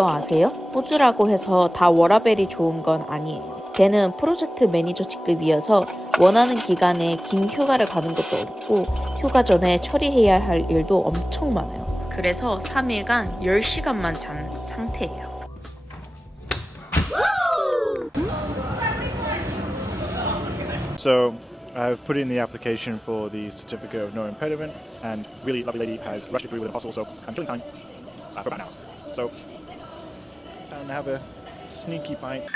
이거 아세요? 호주라고 해서 다 워라밸이 좋은 건 아니에요. 걔는 프로젝트 매니저 직급이어서 원하는 기간에 긴 휴가를 가는 것도 어렵고 휴가 전에 처리해야 할 일도 엄청 많아요. 그래서 3일간 10시간만 잔 상태예요. So I've put in the application for the certificate of no impediment, and really lovely lady has rushed it through with a puzzle, so I'm killing time for about an hour. So time to have a sneaky bite.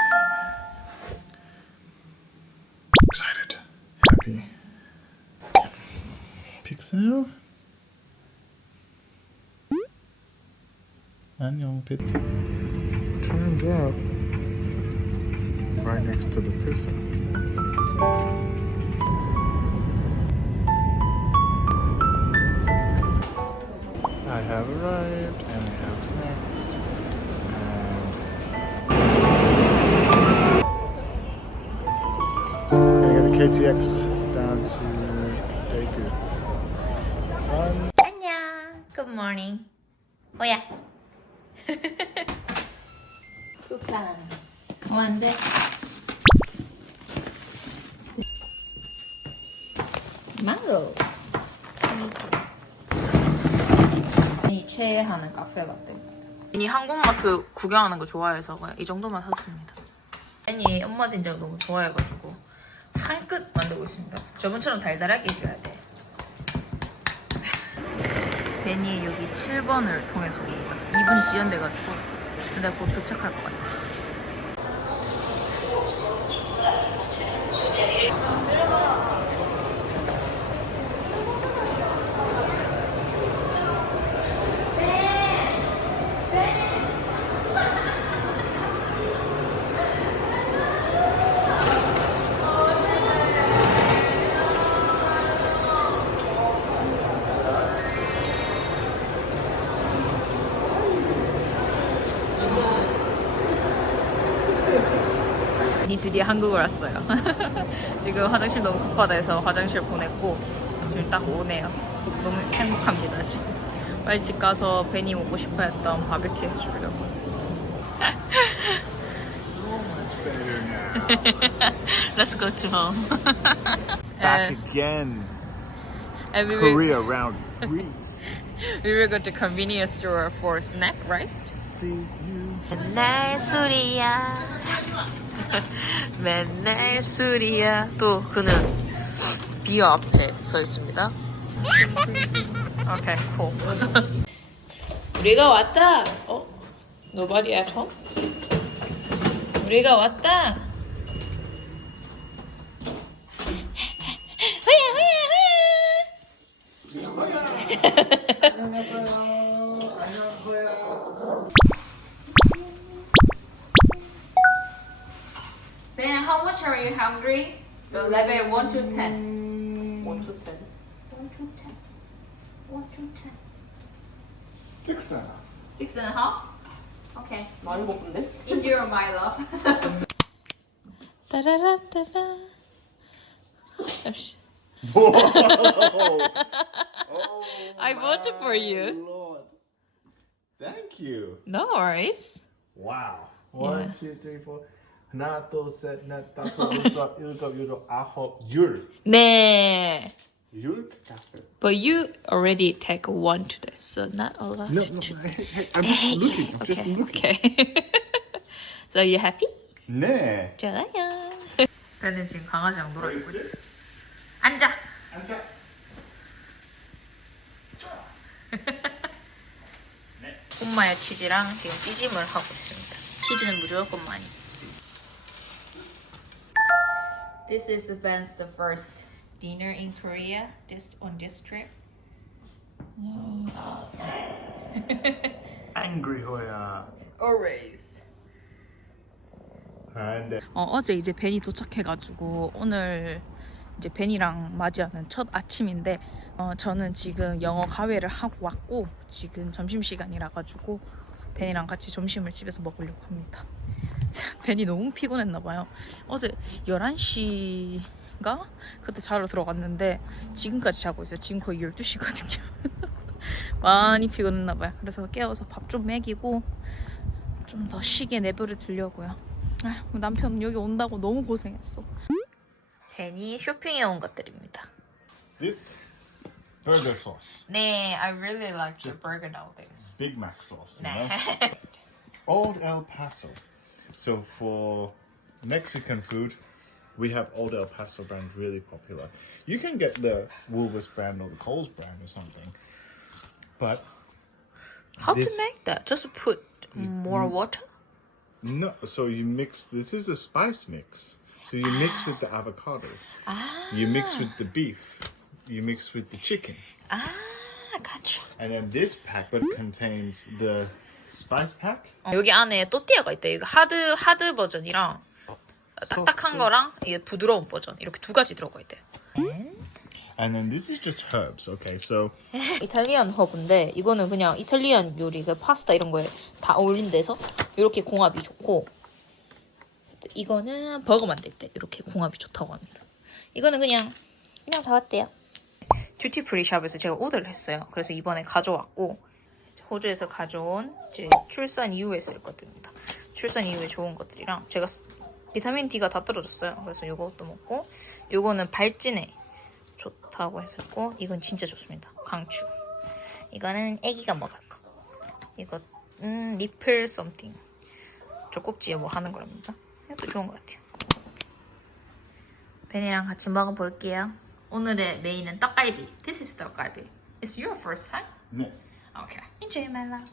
Excited, happy. Pixel. 안녕, Pit. Turns out, right next to the pixel. I have arrived and I have snacks. Gonna get the KTX down to Daegu. Fun. 안녕. Good morning. 뭐야? 쿠팡스. 뭐한데? 망고. 이 최애하는 카페 라떼. 이 한국마트 구경하는 거 좋아해서 그냥 이 정도만 샀습니다. 애니 엄마 된장 너무 좋아해가지고 한 끗 만들고 있습니다. 저번처럼 달달하게 해줘야 돼. 베니 여기 7번을 통해서 옵니다. 2분 지연돼가지고 근데 곧 도착할 것 같아요. 드디어 한국을 왔어요. 지금 화장실 너무 급하다 해서 화장실 보냈고 지금 딱 오네요. 너무 행복합니다 지금. 빨리 집 가서 베니 먹고 싶어 했던 바베큐 해주려고. So much better now. Let's go to home. Back again. And Korea round 3. we will go to convenience store for snack, right? See you. 맨날 술이야. 맨날 술이야. 또 그는 비어 앞에 서 있습니다. 오케이, cool. 우리가 왔다. 어? Nobody at home? 우리가 왔다. Ben, how much are you hungry? The level 1 to 10. 1 to 10. 1 to 10. 1 to 10. 6 and a half. 6 and a half? Okay. 많이 먹던데? Endure my love. 따라라따라. I voted for you. Lord. Thank you. No worries. Wow. 1, 2, 3, 4. 하나, 둘, 셋, 넷, 다섯, 여섯, 일곱, 여덟, 아홉, 열. 네. 열 카페. But you already take one today, so not a lot. No, I'm just looking. I'm just looking. Okay. So you happy? 네. 좋아요. 걔는 지금 강아지랑 놀아주고 있어. 앉아. 앉아. 홈마요 치즈랑 지금 찌짐을 하고 있습니다. 치즈는 무조건 많이. This is Ben's the first dinner in Korea. On this trip. Angry 호야. Always. And 어제 이제 벤이 도착해가지고 오늘 이제 벤이랑 맞이하는 첫 아침인데 저는 지금 영어 과외를 하고 왔고 지금 점심시간이라 가지고 벤이랑 같이 점심을 집에서 먹으려고 합니다. 벤이 너무 피곤했나봐요. 어제 11시인가? 그때 자러 들어갔는데 지금까지 자고 있어요. 지금 거의 12시거든요. 많이 피곤했나봐요. 그래서 깨워서 밥 좀 먹이고 좀 더 쉬게 내버려 두려고요. 남편 여기 온다고 너무 고생했어. 벤이 쇼핑해 온 것들입니다. This burger sauce, 네, I really like the burger nowadays. Big Mac sauce, 네. Old El Paso. So for Mexican food, we have Old El Paso brand really popular. You can get the Woolworths brand or the Coles brand or something, but How to this- make that? Just put more water? no. So you mix. This is a spice mix. So you mix with the avocado. You mix with the beef. You mix with the chicken. 아, gotcha. And then this packet contains the spice pack. 여기 안에 또띠아가 있대. 이거 하드 버전이랑 딱딱한 거랑 이게 부드러운 버전 이렇게 두 가지 들어가 있대. And then this is just herbs. Okay, so 이탈리안 허브인데 이거는 그냥 이탈리안 요리, 그 파스타 이런 거에 다 어울린대서 이렇게 궁합이 좋고, 이거는 버거 만들 때 이렇게 궁합이 좋다고 합니다. 이거는 그냥 사왔대요. 듀티프리 샵에서 제가 오더를 했어요. 그래서 이번에 가져왔고, 호주에서 가져온 이제 출산 이후에 쓸 것들입니다. 출산 이후에 좋은 것들이랑 제가 비타민 D가 다 떨어졌어요. 그래서 요것도 먹고, 요거는 발진에 좋다고 했었고, 이건 진짜 좋습니다. 강추. 이거는 애기가 먹을 거. 이거 리플 썸띵. 젖꼭지에 뭐 하는 거랍니다. 이것도 좋은 것 같아요. 벤이랑 같이 먹어볼게요. 오늘의 메인은 떡갈비. This is 떡갈비. It's your first time? no. Okay. Enjoy my love.